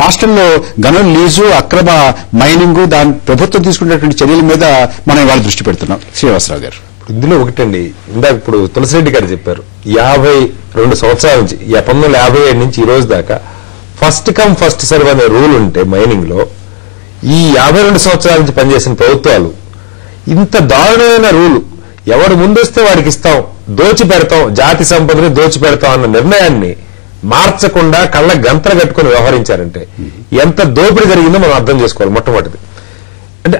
రాష్ట్రంలో గనుల లీజు, అక్రమ మైనింగ్, దాని ప్రభుత్వం తీసుకునేటువంటి చర్యల మీద మనం ఇవాళ దృష్టి పెడుతున్నాం. శ్రీనివాసరావు గారు, ఇందులో ఒకటండి, ఇందాక ఇప్పుడు తులసిరెడ్డి గారు చెప్పారు 52 సంవత్సరాల నుంచి 1957 నుంచి ఈ రోజు దాకా ఫస్ట్ కమ్ ఫస్ట్ సర్వ్ అనే రూల్ ఉంటే మైనింగ్ లో ఈ 52 సంవత్సరాల నుంచి పనిచేసిన ప్రభుత్వాలు ఇంత దారుణమైన రూలు, ఎవడు ముందొస్తే వాడికి ఇస్తాం, దోచి పెడతాం, జాతి సంపదని దోచి పెడతాం అన్న నిర్ణయాన్ని మార్చకుండా కళ్ళ గంతలు కట్టుకుని వ్యవహరించారంటే ఎంత దోపిడీ జరిగిందో మనం అర్థం చేసుకోవాలి. మొట్టమొదటిది అంటే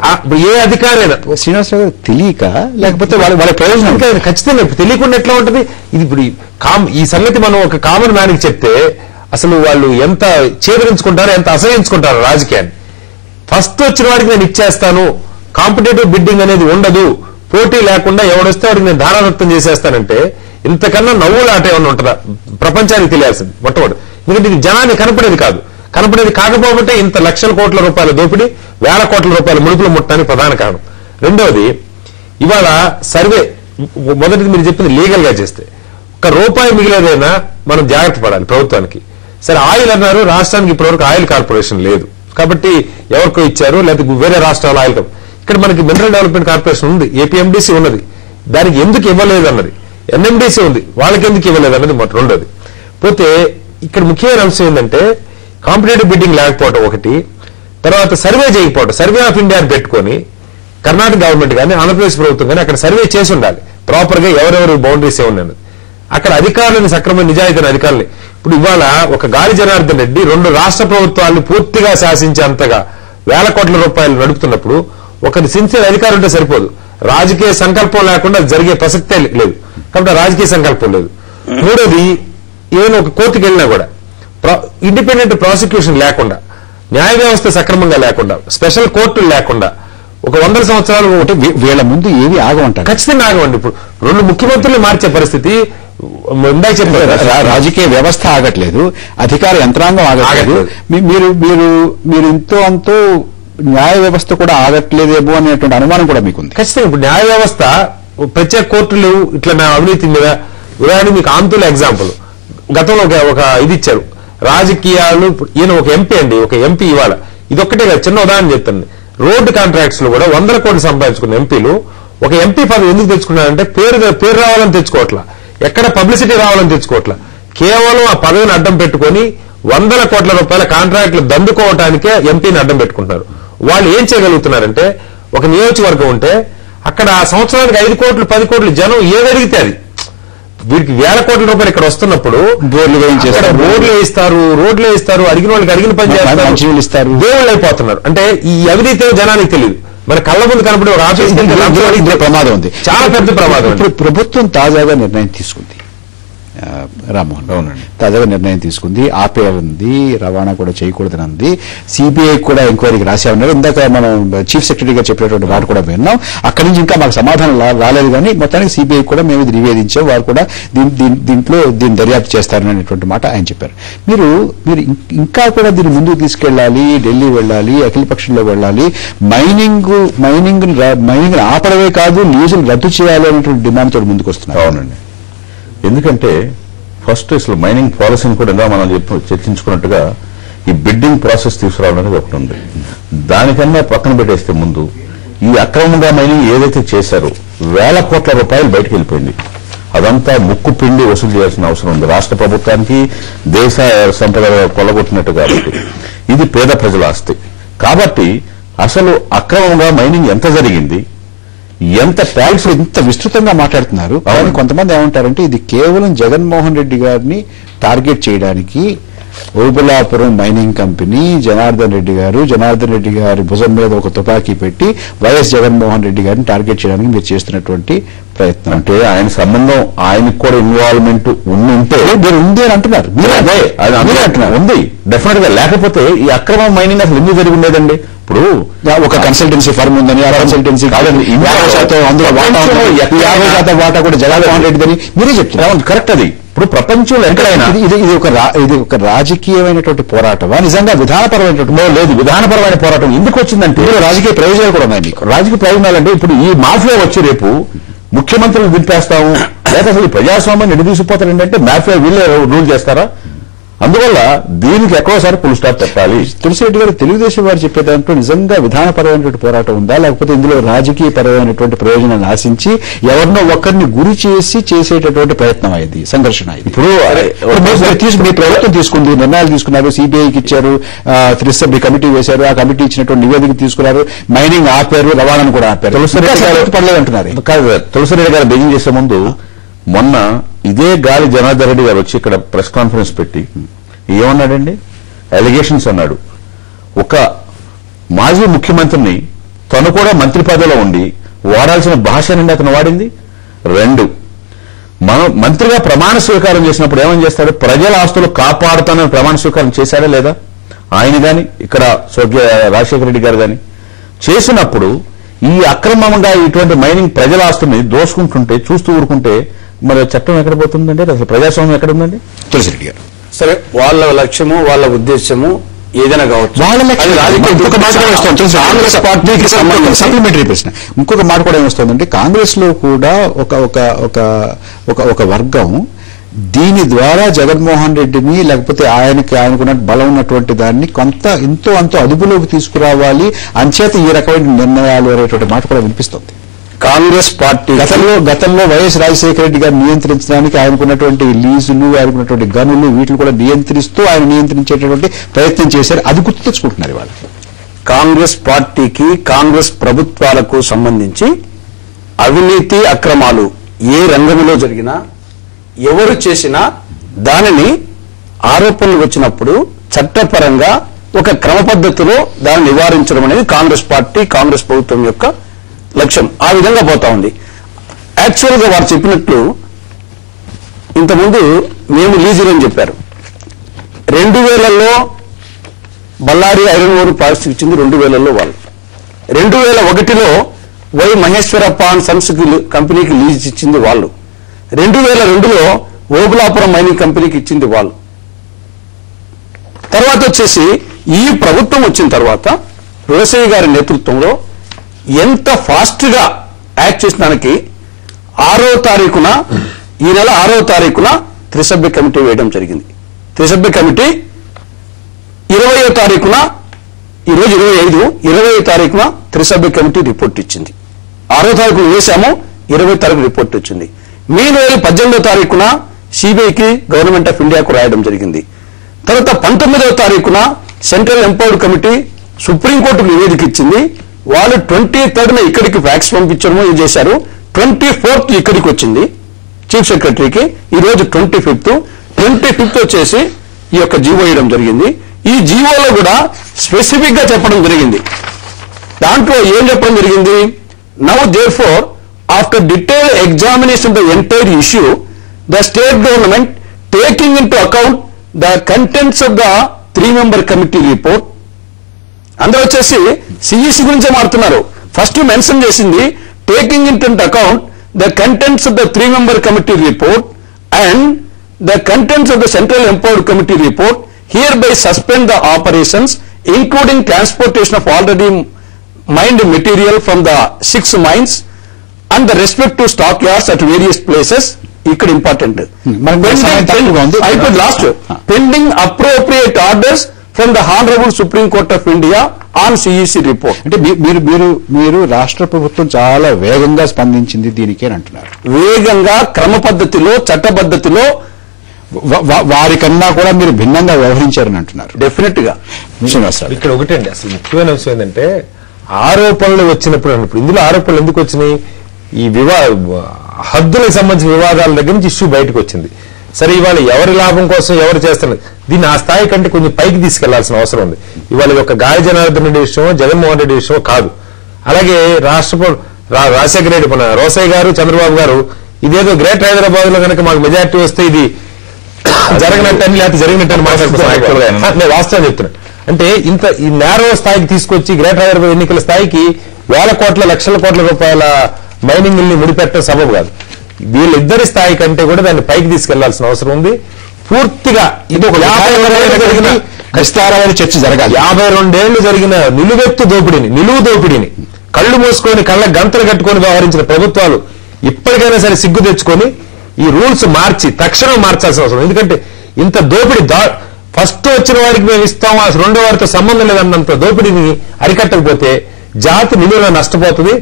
ఏ అధికారైనా శ్రీనివాసరావు గారు తెలియక, లేకపోతే వాళ్ళ ప్రయోజనం ఖచ్చితంగా తెలియకుండా ఎట్లా ఉంటది. ఇది ఇప్పుడు ఈ సంగతి మనం ఒక కామన్ మ్యాన్కి చెప్తే అసలు వాళ్ళు ఎంత చేదరించుకుంటారో, ఎంత అసహించుకుంటారో రాజకీయాన్ని. ఫస్ట్ వచ్చిన వాడికి నేను ఇచ్చేస్తాను, కాంపిటేటివ్ బిడ్డింగ్ అనేది ఉండదు, పోటీ లేకుండా ఎవడొస్తే వాడికి నేను ధారాదత్తం చేసేస్తానంటే ఇంతకన్నా నవ్వులాట ఏమన్నా ఉంటుందా ప్రపంచానికి తెలియాల్సింది మొట్టమొదటి. ఎందుకంటే ఇది జనాన్ని కనపడేది కాదు. కనపడేది కాకపోతే ఇంత లక్షల కోట్ల రూపాయల దోపిడీ, వేల కోట్ల రూపాయల ముడుపులు ముట్టడానికి ప్రధాన కారణం. రెండవది, ఇవాళ సర్వే మొదటిది మీరు చెప్పింది లీగల్ గా చేస్తే ₹1 మిగిలేదైనా మనం జాగ్రత్త పడాలి ప్రభుత్వానికి. సరే ఆయిల్ అన్నారు, రాష్ట్రానికి ఇప్పటివరకు ఆయిల్ కార్పొరేషన్ లేదు కాబట్టి ఎవరికో ఇచ్చారు, లేకపోతే వేరే రాష్ట్రాల ఆయిల్. ఇక్కడ మనకి మినరల్ డెవలప్మెంట్ కార్పొరేషన్ ఉంది, ఏపీఎండిసి ఉన్నది, దానికి ఎందుకు ఇవ్వలేదు అన్నది. ఎన్ఎండిసి ఉంది, వాళ్ళకి ఎందుకు ఇవ్వలేదు అన్నది రెండోది. పోతే ఇక్కడ ముఖ్యమైన అంశం ఏంటంటే కాంపిటేటివ్ బిడ్డింగ్ లేకపోవడం ఒకటి, తర్వాత సర్వే చేయకపోవడం. సర్వే ఆఫ్ ఇండియా పెట్టుకొని కర్ణాటక గవర్నమెంట్ కానీ ఆంధ్రప్రదేశ్ ప్రభుత్వం కానీ అక్కడ సర్వే చేసి ఉండాలి ప్రాపర్ గా, ఎవరెవరు బౌండరీస్ ఏ ఉన్నది. అక్కడ అధికారులను సక్రమ నిజాయితీన అధికారులు. ఇప్పుడు ఇవాళ ఒక గాలి జనార్దన్ రెడ్డి 2 రాష్ట్ర ప్రభుత్వాలను పూర్తిగా శాసించేంతగా వేల కోట్ల రూపాయలు నడుపుతున్నప్పుడు ఒకరి సిన్సియర్ అధికారం ఉంటే సరిపోదు. రాజకీయ సంకల్పం లేకుండా జరిగే ప్రసక్తే లేదు. కాబట్టి రాజకీయ సంకల్పం లేదు. మూడోది, ఏమైనా ఒక కోర్టుకు వెళ్ళినా కూడా ఇండిపెండెంట్ ప్రాసిక్యూషన్ లేకుండా, న్యాయ వ్యవస్థ సక్రమంగా లేకుండా, స్పెషల్ కోర్టులు లేకుండా ఒక 100 సంవత్సరాలు వీళ్ళ ముందు ఏవి ఆగమంటారు? ఖచ్చితంగా ఆగమండి. ఇప్పుడు 2 ముఖ్యమంత్రులు మార్చే పరిస్థితి ఇందాక చెప్పారు. రాజకీయ వ్యవస్థ ఆగట్లేదు, అధికార యంత్రాంగం ఆగట్లేదు, మీరు ఇంతో అంతో న్యాయ వ్యవస్థ కూడా ఆగట్లేదేమో అనేటువంటి అనుమానం కూడా మీకుంది. ఖచ్చితంగా ఇప్పుడు న్యాయ వ్యవస్థ, ప్రత్యేక కోర్టులు ఇట్లా నా అవినీతి మీద ఉదాహరణ మీకు ఆంతుల ఎగ్జాంపుల్. గతంలో ఒక ఇది ఇచ్చారు, రాజకీయాలు. ఈయన ఒక ఎంపీ అండి, ఒక ఎంపీ ఇవాళ ఇదొక్కటే కదా, చిన్న ఉదాహరణ చెప్తాను. రోడ్డు కాంట్రాక్ట్స్ లో కూడా 100 కోట్లు సంపాదించుకున్న ఎంపీలు ఒక ఎంపీ పదవి ఎందుకు తెచ్చుకున్నారంటే పేరు రావాలని తెచ్చుకోవట్లా, ఎక్కడ పబ్లిసిటీ రావాలని తెచ్చుకోవట్లా, కేవలం ఆ పదవిని అడ్డం పెట్టుకుని 100 కోట్ల రూపాయల కాంట్రాక్టులు దండుకోవటానికే ఎంపీని అడ్డం పెట్టుకుంటున్నారు. వాళ్ళు ఏం చేయగలుగుతున్నారంటే, ఒక నియోజకవర్గం ఉంటే అక్కడ సంవత్సరానికి 5 కోట్లు 10 కోట్లు జనం ఏదడిగితే అది, వీరికి వేల కోట్ల రూపాయలు ఇక్కడ వస్తున్నప్పుడు రోడ్లు వేయిస్తారు, అడిగిన వాళ్ళకి అడిగిన పని చేస్తారు, దేవుళ్ళు అయిపోతున్నారు. అంటే ఈ అవినీతి జనానికి తెలియదు. మన కళ్ళ ముందు కనపడే ఒక ఆఫీస్ ప్రమాదం ఉంది, చాలా పెద్ద ప్రమాదం. ఇప్పుడు ప్రభుత్వం తాజాగా నిర్ణయం తీసుకుంది, రామ్మోహన్, అవునండి, తాజాగా నిర్ణయం తీసుకుంది, ఆపేయాలంది, రవాణా కూడా చేయకూడదని అంది. సిబిఐ కూడా ఎంక్వైరీకి రాసేమన్నారు. ఇందాక మనం చీఫ్ సెక్రటరీ గారు చెప్పినటువంటి మాట కూడా విన్నాం. అక్కడి నుంచి ఇంకా మాకు సమాధానం రాలేదు, కానీ మొత్తానికి సిబిఐ కూడా మేము ఇది నివేదించాం, వారు కూడా దీన్ని దర్యాప్తు చేస్తారనేటువంటి మాట ఆయన చెప్పారు. మీరు ఇంకా కూడా దీన్ని ముందుకు తీసుకెళ్లాలి, ఢిల్లీ వెళ్ళాలి, అఖిలపక్షంలో వెళ్ళాలి, మైనింగ్ ఆపడమే కాదు లీజులు రద్దు చేయాలి అనేటువంటి డిమాండ్ తోటి ముందుకు వస్తున్నారు. అవునండి, ఎందుకంటే ఫస్ట్ అసలు మైనింగ్ పాలసీని కూడా మనం చర్చించుకున్నట్టుగా ఈ బిడ్డింగ్ ప్రాసెస్ తీసుకురావడం అనేది ఒకటి ఉంది. దానికన్నా పక్కన పెట్టేస్తే ముందు ఈ అక్రమంగా మైనింగ్ ఏదైతే చేశారో వేల కోట్ల రూపాయలు బయటకు వెళ్ళిపోయింది. అదంతా ముక్కు పిండి వసూలు చేయాల్సిన అవసరం ఉంది రాష్ట్ర ప్రభుత్వానికి, దేశ సంపద కొల్లగొట్టినట్టు. కాబట్టి ఇది పేద ప్రజల ఆస్తి. కాబట్టి అసలు అక్రమంగా మైనింగ్ ఎంత జరిగింది, ఎంత ట్యాక్స్, ఇంత విస్తృతంగా మాట్లాడుతున్నారు. కానీ కొంతమంది ఏమంటారంటే ఇది కేవలం జగన్మోహన్ రెడ్డి గారిని టార్గెట్ చేయడానికి ఓబులాపురం మైనింగ్ కంపెనీ, జనార్దన్ రెడ్డి గారి భుజం మీద ఒక తుపాకీ పెట్టి వైఎస్ జగన్మోహన్ రెడ్డి గారిని టార్గెట్ చేయడానికి మీరు చేస్తున్నటువంటి ప్రయత్నం. అంటే ఆయన సంబంధం, ఆయనకు కూడా ఇన్వాల్వ్మెంట్ ఉంటే ఉంది అని అంటున్నారు. ఉంది డెఫినెట్ గా. లేకపోతే ఈ అక్రమ మైనింగ్ అసలు ఎందుకు జరిగి ఉండేదండి? ఇప్పుడు ఒక కన్సల్టెన్సీ ఫర్మ్ ఉందని, ఆ కన్సల్టెన్సీ కాదండి 50% అందులో 50% వాటా కూడా జగన్మోహన్ రెడ్డిదని మీరే చెప్తున్నారు. కరెక్ట్. అది ఇప్పుడు ప్రపంచంలో ఎక్కడైనా ఇది ఒక రాజకీయమైనటువంటి పోరాటమా, నిజంగా విధానపరమైనటువంటి? లేదు, విధానపరమైన పోరాటం ఎందుకు వచ్చిందంటే రాజకీయ ప్రయోజనాలు కూడా ఉన్నాయి. రాజకీయ ప్రయోజనాలు అంటే ఇప్పుడు ఈ మాఫియా వచ్చి రేపు ముఖ్యమంత్రులు దింపేస్తాము, లేకపోతే అసలు ప్రజాస్వామ్యాన్ని ఎడిదీసిపోతారు. ఏంటంటే మాఫియా వీళ్ళే రూల్ చేస్తారా? అందువల్ల దీనికి ఎక్కడోసారి ఫుల్ స్టాప్ పెట్టాలి. తులసిరెడ్డి గారు, తెలుగుదేశం వారు చెప్పే దాంట్లో నిజంగా విధానపరమైనటువంటి పోరాటం ఉందా, లేకపోతే ఇందులో రాజకీయ పరమైనటువంటి ప్రయోజనాన్ని ఆశించి ఎవరినో ఒకరిని గురి చేసి చేసేటటువంటి ప్రయత్నం అయింది, సంఘర్షణ అయింది? ఇప్పుడు మీ ప్రభుత్వం తీసుకుంది, నిర్ణయాలు తీసుకున్నారు, సిబిఐకి ఇచ్చారు, త్రిసభ్య కమిటీ వేశారు, ఆ కమిటీ ఇచ్చినటువంటి నివేదిక తీసుకున్నారు, మైనింగ్ ఆపారు, రవాణాను కూడా ఆపారు. తులసిరెడ్డి గారు పడలేదు అంటున్నారు. కాదు, తులసిరెడ్డి గారు బిగిన్ చేసే ముందు మొన్న ఇదే గాలి జనార్దన్ రెడ్డి గారు వచ్చి ఇక్కడ ప్రెస్ కాన్ఫరెన్స్ పెట్టి ఏమన్నాడండి? అలిగేషన్స్ అన్నాడు. ఒక మాజీ ముఖ్యమంత్రిని తను కూడా మంత్రి పదవిలో ఉండి వాడాల్సిన భాష నుండి అతను వాడింది. 2, మనం మంత్రిగా ప్రమాణ స్వీకారం చేసినప్పుడు ఏమని చేస్తాడు? ప్రజల ఆస్తులు కాపాడుతానని ప్రమాణ స్వీకారం చేశారా లేదా? ఆయన గాని ఇక్కడ స్వర్గీయ రాజశేఖర రెడ్డి గారు గాని చేసినప్పుడు ఈ అక్రమంగా ఇటువంటి మైనింగ్ ప్రజల ఆస్తుల్ని దోసుకుంటుంటే చూస్తూ ఊరుకుంటే మరి చట్టం ఎక్కడ పోతుందండి? అసలు ప్రజాస్వామ్యం ఎక్కడ ఉందండి? తులసిరెడ్డి గారు, సరే, వాళ్ళ లక్ష్యము వాళ్ళ ఉద్దేశము ఏదైనా కావచ్చు. ఇంకొక మాట కూడా వస్తుంది, కాంగ్రెస్ పార్టీకి సప్లిమెంటరీ ప్రశ్న. ఇంకొక మాట కూడా ఏమొస్తుందంటే, కాంగ్రెస్ లో కూడా ఒక వర్గం దీని ద్వారా జగన్మోహన్ రెడ్డిని, లేకపోతే ఆయనకున్న బలం ఉన్నటువంటి దాన్ని ఎంతో అంతో అదుపులోకి తీసుకురావాలి, అంచేత ఈ రకమైన నిర్ణయాలు అనేటువంటి మాట కూడా వినిపిస్తుంది. కాంగ్రెస్ పార్టీ గతంలో వైఎస్ రాజశేఖర రెడ్డి గారు నియంత్రించడానికి ఆయనకున్నటువంటి లీజులు, ఆయనకున్నటువంటి గనులు, వీటిని కూడా నియంత్రిస్తూ ఆయన నియంత్రించేటటువంటి ప్రయత్నం చేశారు. అది గుర్తు తెచ్చుకుంటున్నారు ఇవాళ. కాంగ్రెస్ పార్టీకి, కాంగ్రెస్ ప్రభుత్వాలకు సంబంధించి అవినీతి అక్రమాలు ఏ రంగంలో జరిగినా, ఎవరు చేసినా దానిని ఆరోపణలు వచ్చినప్పుడు చట్టపరంగా ఒక క్రమ పద్ధతిలో దాన్ని నివారించడం అనేది కాంగ్రెస్ పార్టీ, కాంగ్రెస్ ప్రభుత్వం యొక్క లక్ష్యం. ఆ విధంగా పోతా ఉంది. యాక్చువల్ గా వారు చెప్పినట్లు ఇంతకుముందు మేము లీజులు అని చెప్పారు. 2000లో బళ్ళారి ఐరన్ ఓర్ ప్రాజెక్ట్ ఇచ్చింది 2000లో వాళ్ళు. 2001లో వై మహేశ్వరప్ప అండ్ సన్స్ కంపెనీకి లీజ్ ఇచ్చింది వాళ్ళు. 2002లో ఓబులాపురం మైనింగ్ కంపెనీకి ఇచ్చింది వాళ్ళు. తర్వాత వచ్చేసి ఈ ప్రభుత్వం వచ్చిన తర్వాత రోసయ్య గారి నేతృత్వంలో ఎంత ఫాస్ట్ గా యాక్ట్ చేసినానికి 6వ తారీఖున, ఈ నెల 6వ తారీఖున త్రిసభ్య కమిటీ వేయడం జరిగింది. త్రిసభ్య కమిటీ 20వ తారీఖున, ఈరోజు 20వ తారీఖున త్రిసభ్య కమిటీ రిపోర్ట్ ఇచ్చింది. 6వ తారీఖున వేశాము, 20వ తారీఖు రిపోర్ట్ వచ్చింది. మీ 18వ తారీఖున సిబిఐకి, గవర్నమెంట్ ఆఫ్ ఇండియాకు రాయడం జరిగింది. తర్వాత 19వ తారీఖున సెంట్రల్ ఎంపవర్డ్ కమిటీ సుప్రీంకోర్టుకు నివేదిక ఇచ్చింది. వాళ్ళు 23rd ఇక్కడికి ఫ్యాక్స్ పంపించడము ఇది చేశారు. 24th ఇక్కడికి వచ్చింది చీఫ్ సెక్రటరీకి. ఈ రోజు 25th వచ్చేసి ఈ యొక్క జీవో వేయడం జరిగింది. ఈ జీవోలో కూడా స్పెసిఫిక్ గా చెప్పడం జరిగింది. దాంట్లో ఏం చెప్పడం జరిగింది? Now therefore after detailed examination the entire issue, the state government taking in to account the contents of the 3-member committee report. అందరూ వచ్చేసి సిఈసి గురించే మారుతున్నారు. ఫస్ట్ మెన్షన్ చేసింది taking in to account the contents of the 3-member committee report and the contents of the central empowered committee report here by suspend the operations including transportation of already mined material from the 6 mines and the respective stock yards at various places. ఇక్కడ important అయిపోయింది last. Pending appropriate orders from the honourable supreme court of India on CEC report. అంటే మీరు రాష్ట్ర ప్రభుత్వం చాలా వేగంగా స్పందించింది దీనికే అంటున్నారు. వేగంగా, క్రమ పద్ధతిలో, చట్టబద్ధతిలో వారికన్నా కూడా మీరు భిన్నంగా వ్యవహరించారని అంటున్నారు. డెఫినెట్ గా. ఇక్కడ ఒకటండి అసలు ముఖ్యమైన అంశం ఏంటంటే, ఆరోపణలు వచ్చినప్పుడు ఇందులో ఆరోపణలు ఎందుకు వచ్చినాయి? ఈ హద్దులకు సంబంధించిన వివాదాల దగ్గర నుంచి ఇష్యూ బయటకు వచ్చింది. సరే, ఇవాళ ఎవరి లాభం కోసం ఎవరు చేస్తున్నారు, దీన్ని ఆ స్థాయి కంటే కొంచెం పైకి తీసుకెళ్లాల్సిన అవసరం ఉంది. ఇవాళ ఒక గాలి జనార్దన్ రెడ్డి విషయమో, జగన్మోహన్ రెడ్డి విషయమో కాదు. అలాగే రాజశేఖర రెడ్డి, మన రోసయ్య గారు, చంద్రబాబు గారు ఇదేదో గ్రేటర్ హైదరాబాద్ లో కనుక మాకు మెజార్టీ వస్తే ఇది జరగనట్టని లేకపోతే జరిగినట్టని మాట్లాడుతున్నాను. నేను వాస్తవం చెప్తున్నాను. అంటే ఈ నేరో స్థాయికి తీసుకొచ్చి గ్రేటర్ హైదరాబాద్ ఎన్నికల స్థాయికి వేల కోట్ల, లక్షల కోట్ల రూపాయల మైనింగ్ ని ముడిపెట్టడం సబబు కాదు. వీళ్ళిద్దరి స్థాయి కంటే కూడా దాన్ని పైకి తీసుకెళ్లాల్సిన అవసరం ఉంది. పూర్తిగా ఇది ఒక విస్తారమైన చర్చ జరగాలి. 52 ఏళ్లు జరిగిన నిలువు దోపిడీని కళ్ళు మూసుకొని కళ్ళ గంతలు కట్టుకొని వ్యవహరించిన ప్రభుత్వాలు ఇప్పటికైనా సరే సిగ్గు తెచ్చుకొని ఈ రూల్స్ మార్చి తక్షణం మార్చాల్సిన అవసరం. ఎందుకంటే ఇంత దోపిడీ ఫస్ట్ వచ్చిన వారికి మేము ఇస్తాం, అసలు రెండో వారితో సంబంధం లేదన్నంత దోపిడీని అరికట్టకపోతే జాతి నిలువున నష్టపోతుంది.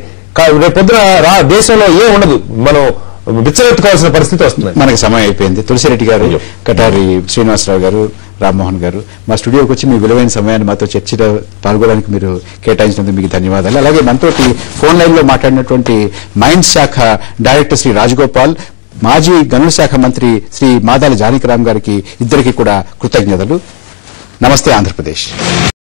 రేపు పొద్దున దేశంలో ఏం ఉండదు, మనం విచ్చలెత్తుకోవాల్సిన పరిస్థితి వస్తుంది. మనకి సమయం అయిపోయింది. తులసిరెడ్డి గారు, కటారి శ్రీనివాసరావు గారు, రామ్మోహన్ గారు మా స్టూడియోకి వచ్చి మీ విలువైన సమయాన్ని మాతో చర్చలో పాల్గొనడానికి మీరు కేటాయించినందుకు మీకు ధన్యవాదాలు. అలాగే మనతోటి ఫోన్ లైన్ లో మాట్లాడినటువంటి మైన్స్ శాఖ డైరెక్టర్ శ్రీ రాజగోపాల్, మాజీ గనుల శాఖ మంత్రి శ్రీ మాదాల జానకిరామ్ గారికి ఇద్దరికి కూడా కృతజ్ఞతలు. నమస్తే ఆంధ్రప్రదేశ్.